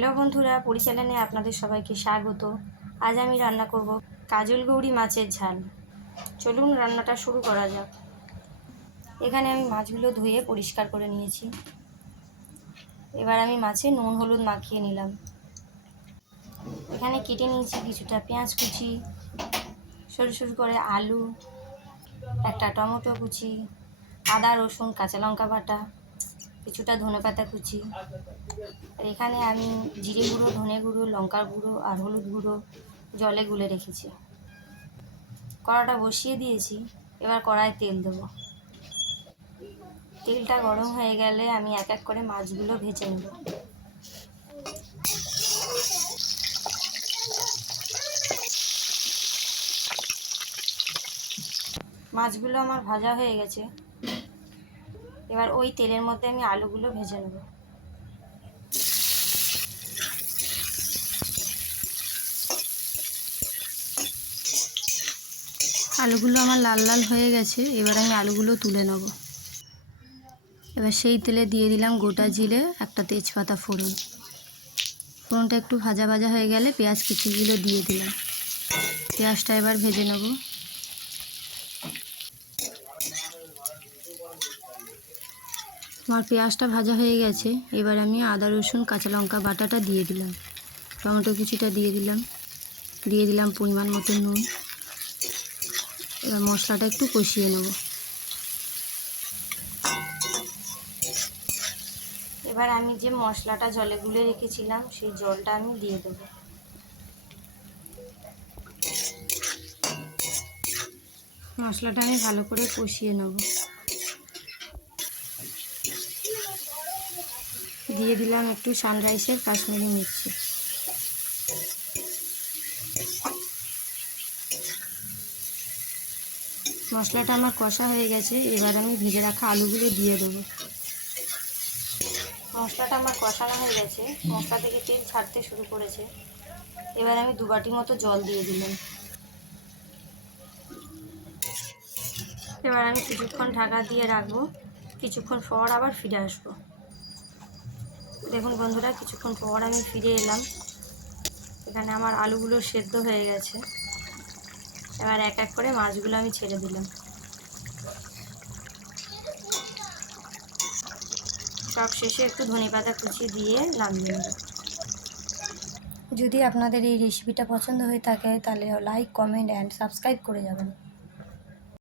Hello বন্ধুরা পরিচালনে আপনাদের সবাইকে স্বাগত। আজ আমি রান্না করব কাজল গৌরি মাছের ঝাল। চলুন রান্নাটা শুরু করা যাক। এখানে আমি মাছগুলো ধুয়ে পরিষ্কার করে নিয়েছি। এবার আমি মাছে নুন, হলুদ মাখিয়ে নিলাম। এখানে কেটে নিয়েছি কিছুটা পেঁয়াজ কুচি, সরু সরু করে আলু, একটা টমেটো কুচি, আদা, রসুন, কাঁচা লঙ্কা বাটা কিছুটা ধনেপাতা কুচি। আর এখানে আমি জিরে গুঁড়ো, ধনে গুঁড়ো, লঙ্কার গুঁড়ো আর হলুদ গুঁড়ো জলে গুলে রেখেছি। কড়াটা বসিয়ে দিয়েছি, এবার কড়ায় তেল দেবো। তেলটা গরম হয়ে গেলে আমি এক এক করে মাছগুলো ভেজে নেব। মাছগুলো আমার ভাজা হয়ে গেছে। এবার ওই তেলের মধ্যে আমি আলুগুলো ভেজে নেব। আলুগুলো আমার লাল লাল হয়ে গেছে, এবার আমি আলুগুলো তুলে নেব। এবার সেই তেলে দিয়ে দিলাম গোটা জিরে, একটা তেজপাতা ফোড়ন। ফোড়নটা একটু ভাজা ভাজা হয়ে গেলে পেঁয়াজ কুচিগুলো দিয়ে দিলাম। পেঁয়াজটা এবার ভেজে নেব। আমার পেঁয়াজটা ভাজা হয়ে গেছে এবার আমি আদা রসুন কাঁচা লঙ্কা বাটাটা দিয়ে দিলাম। টমেটো কিছুটা দিয়ে দিলাম। দিয়ে দিলাম পরিমাণ মতো নুন। এবার মশলাটা একটু কষিয়ে নেব। এবার আমি যে মশলাটা জলে গুলে রেখেছিলাম সেই জলটা আমি দিয়ে দেবো। মশলাটা আমি ভালো করে কষিয়ে নেব। দিয়ে দিলাম একটু সানরাইসের কাশ্মীরি মির্চি। মশলাটা আমার কষা হয়ে গেছে, এবার আমি ভেজে রাখা আলুগুলো দিয়ে দেবো। মশলাটা আমার কষানো হয়ে গেছে, মশলা থেকে তেল ছাড়তে শুরু করেছে। এবার আমি দু বাটি মতো জল দিয়ে দিলাম। এবার আমি কিছুক্ষণ ঢাকা দিয়ে রাখব, কিছুক্ষণ পর আবার ফিরে আসব। দেখুন বন্ধুরা, কিছুক্ষণ পর আমি ফিরে এলাম। এখানে আমার আলুগুলো সেদ্ধ হয়ে গেছে। এবার এক এক করে মাছগুলো আমি ছেড়ে দিলাম। সব শেষে একটু ধনে পাতা কুচিয়ে দিয়ে নামিয়ে যদি আপনাদের এই রেসিপিটা পছন্দ হয়ে থাকে, তাহলে লাইক কমেন্ট অ্যান্ড সাবস্ক্রাইব করে যাবেন।